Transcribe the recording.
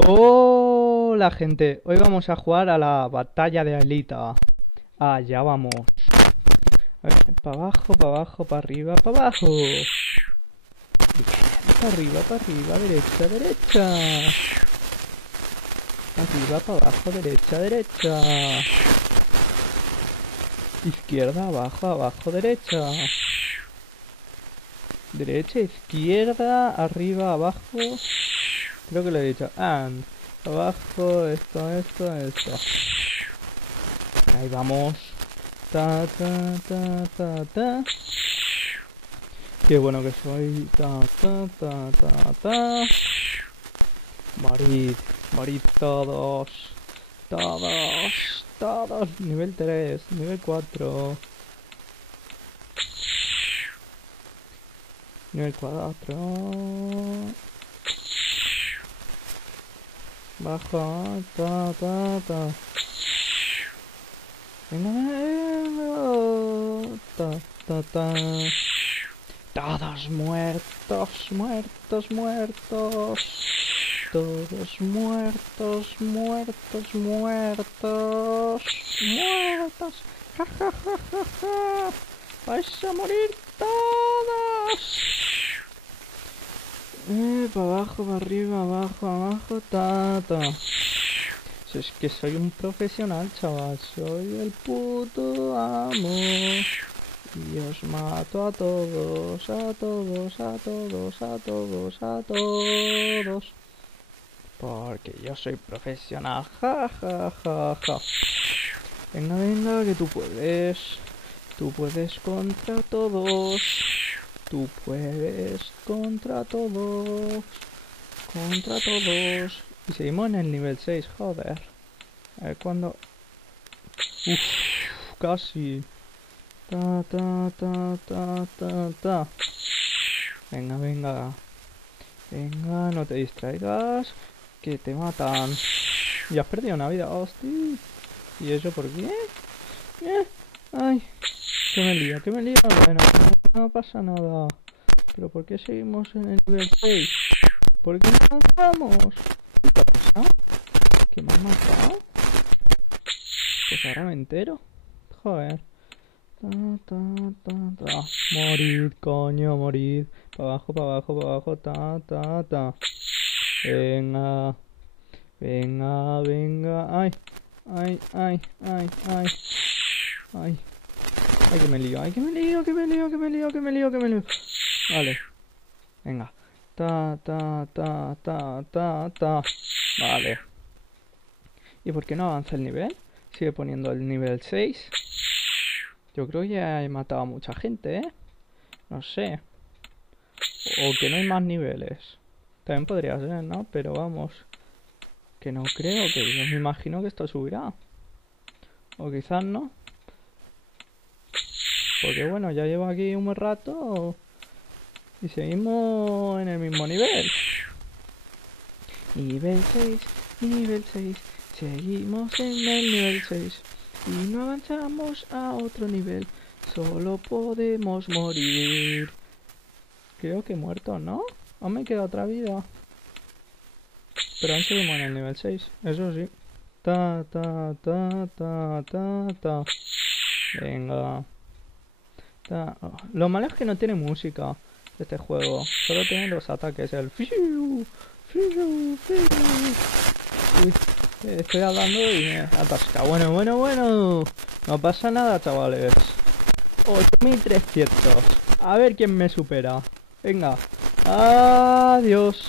Hola gente, hoy vamos a jugar a la batalla de Alita. Allá vamos. Para abajo, para abajo, para arriba, para abajo. Bien, para arriba, derecha, derecha. Arriba, para abajo, derecha, derecha. Izquierda, abajo, abajo, derecha. Derecha, izquierda, arriba, abajo. Creo que lo he dicho. And. Abajo, esto. Ahí vamos. Ta. Qué bueno que soy. Ta. Morid todos. Todos. Nivel 3, nivel 4. Nivel 4. Baja, ta. Venga, ta. Todos muertos. Todos muertos. Ja. Vais a morir todos. Para abajo, para arriba, abajo, ta. Si es que soy un profesional, chaval. Soy el puto amo. Y os mato a todos. Porque yo soy profesional. Ja. Venga, que tú puedes. Tú puedes contra todos. Tú puedes contra todos. Y seguimos en el nivel 6, joder. A ver cuándo. Uff, casi. Ta. Venga, no te distraigas. Que te matan. Ya has perdido una vida, hostia. ¿Y eso por qué? Ay, que me lío. Bueno, no pasa nada. ¿Pero por qué seguimos en el nivel 6? ¿Por qué no avanzamos? ¿Qué pasa? ¿Que me han matado? Pues ahora me entero. Joder. Ta. Morid, coño, morid. Para abajo, ta. Venga. Ay. Ay, que me lío. Vale. Venga. Ta. Vale. ¿Y por qué no avanza el nivel? Sigue poniendo el nivel 6. Yo creo que ya he matado a mucha gente, ¿eh? No sé. O que no hay más niveles. También podría ser, ¿no? Pero vamos. Que no creo, que yo me imagino que esto subirá. O quizás no. Porque bueno, ya llevo aquí un buen rato. Y seguimos en el mismo nivel. Nivel 6. Seguimos en el nivel 6. Y no avanzamos a otro nivel. Solo podemos morir. Creo que he muerto, ¿no? Aún me queda otra vida. Pero aún seguimos en el nivel 6. Eso sí. Ta. Venga. Lo malo es que no tiene música este juego. Solo tiene los ataques. El fiu. Uy, estoy hablando y me atasca. Bueno. No pasa nada, chavales. 8300. A ver quién me supera. Venga. Adiós.